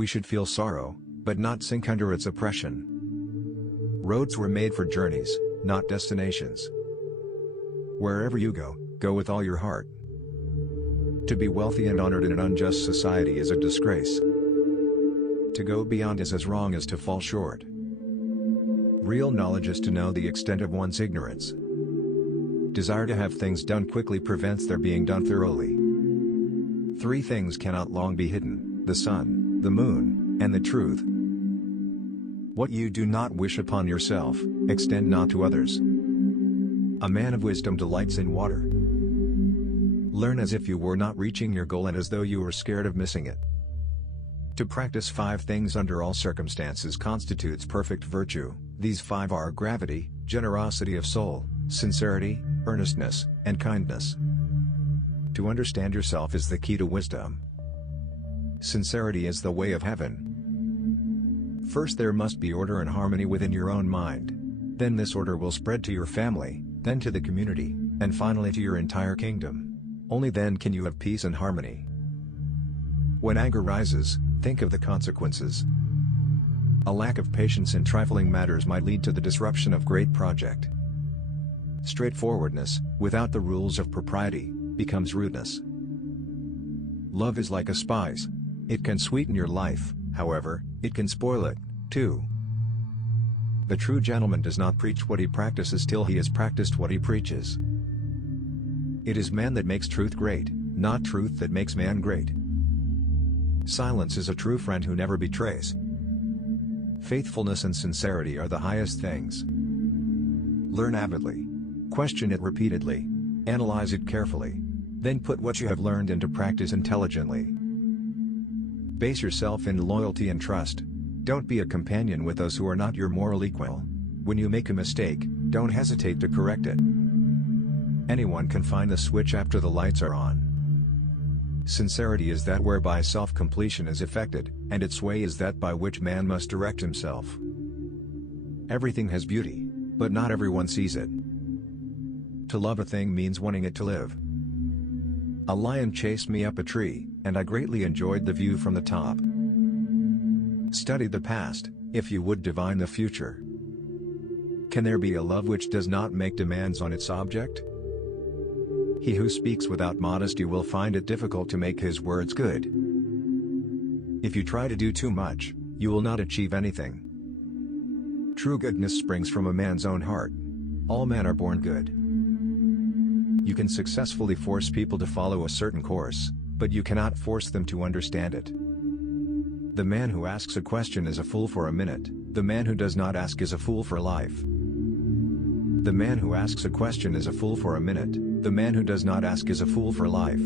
We should feel sorrow, but not sink under its oppression. Roads were made for journeys, not destinations. Wherever you go, go with all your heart. To be wealthy and honored in an unjust society is a disgrace. To go beyond is as wrong as to fall short. Real knowledge is to know the extent of one's ignorance. Desire to have things done quickly prevents their being done thoroughly. 3 things cannot long be hidden: the sun, the moon, and the truth. What you do not wish upon yourself, extend not to others. A man of wisdom delights in water. Learn as if you were not reaching your goal and as though you were scared of missing it. To practice 5 things under all circumstances constitutes perfect virtue. These 5 are gravity, generosity of soul, sincerity, earnestness, and kindness. To understand yourself is the key to wisdom. Sincerity is the way of heaven. First there must be order and harmony within your own mind. Then this order will spread to your family, then to the community, and finally to your entire kingdom. Only then can you have peace and harmony. When anger rises, think of the consequences. A lack of patience in trifling matters might lead to the disruption of great project. Straightforwardness, without the rules of propriety, becomes rudeness. Love is like a spice. It can sweeten your life, however, it can spoil it, too. The true gentleman does not preach what he practices till he has practiced what he preaches. It is man that makes truth great, not truth that makes man great. Silence is a true friend who never betrays. Faithfulness and sincerity are the highest things. Learn avidly. Question it repeatedly. Analyze it carefully. Then put what you have learned into practice intelligently. Base yourself in loyalty and trust. Don't be a companion with those who are not your moral equal. When you make a mistake, don't hesitate to correct it. Anyone can find the switch after the lights are on. Sincerity is that whereby self-completion is effected, and its way is that by which man must direct himself. Everything has beauty, but not everyone sees it. To love a thing means wanting it to live. A lion chased me up a tree, and I greatly enjoyed the view from the top. Study the past, if you would divine the future. Can there be a love which does not make demands on its object? He who speaks without modesty will find it difficult to make his words good. If you try to do too much, you will not achieve anything. True goodness springs from a man's own heart. All men are born good. You can successfully force people to follow a certain course, but you cannot force them to understand it. The man who asks a question is a fool for a minute, the man who does not ask is a fool for life. The man who asks a question is a fool for a minute, the man who does not ask is a fool for life.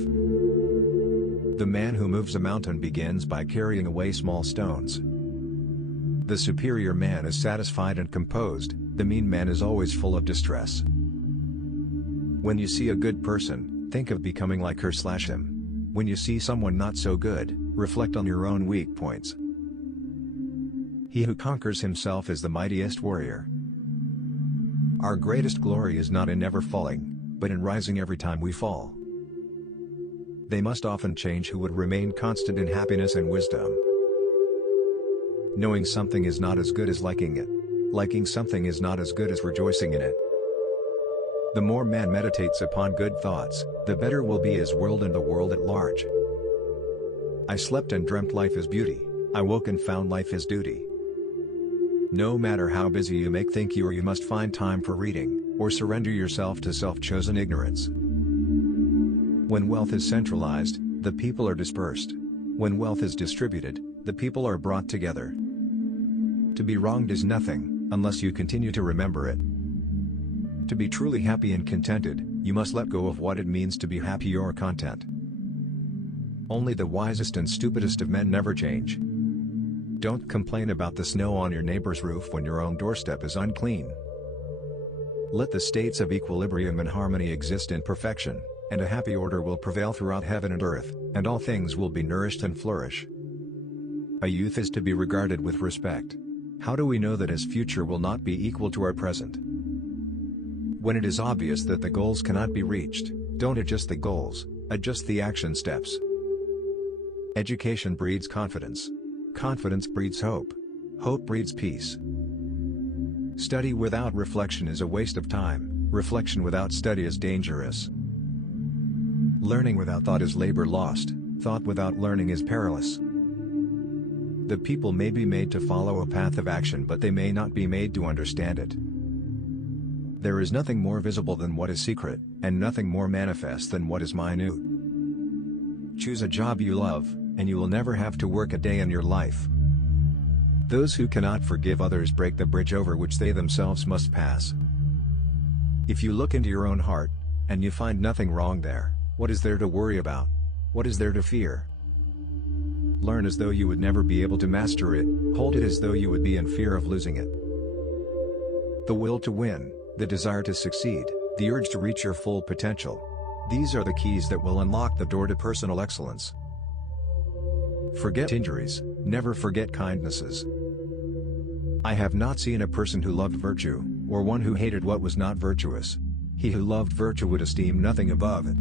The man who moves a mountain begins by carrying away small stones. The superior man is satisfied and composed, the mean man is always full of distress. When you see a good person, think of becoming like her/him. When you see someone not so good, reflect on your own weak points. He who conquers himself is the mightiest warrior. Our greatest glory is not in never falling, but in rising every time we fall. They must often change who would remain constant in happiness and wisdom. Knowing something is not as good as liking it. Liking something is not as good as rejoicing in it. The more man meditates upon good thoughts, the better will be his world and the world at large. I slept and dreamt life is beauty, I woke and found life is duty. No matter how busy you may think you are, you must find time for reading, or surrender yourself to self-chosen ignorance. When wealth is centralized, the people are dispersed. When wealth is distributed, the people are brought together. To be wronged is nothing, unless you continue to remember it. To be truly happy and contented, you must let go of what it means to be happy or content. Only the wisest and stupidest of men never change. Don't complain about the snow on your neighbor's roof when your own doorstep is unclean. Let the states of equilibrium and harmony exist in perfection, and a happy order will prevail throughout heaven and earth, and all things will be nourished and flourish. A youth is to be regarded with respect. How do we know that his future will not be equal to our present? When it is obvious that the goals cannot be reached, don't adjust the goals, adjust the action steps. Education breeds confidence. Confidence breeds hope. Hope breeds peace. Study without reflection is a waste of time. Reflection without study is dangerous. Learning without thought is labor lost. Thought without learning is perilous. The people may be made to follow a path of action, but they may not be made to understand it. There is nothing more visible than what is secret, and nothing more manifest than what is minute. Choose a job you love, and you will never have to work a day in your life. Those who cannot forgive others break the bridge over which they themselves must pass. If you look into your own heart, and you find nothing wrong there, what is there to worry about? What is there to fear? Learn as though you would never be able to master it, hold it as though you would be in fear of losing it. The will to win, the desire to succeed, the urge to reach your full potential. These are the keys that will unlock the door to personal excellence. Forget injuries, never forget kindnesses. I have not seen a person who loved virtue, or one who hated what was not virtuous. He who loved virtue would esteem nothing above it.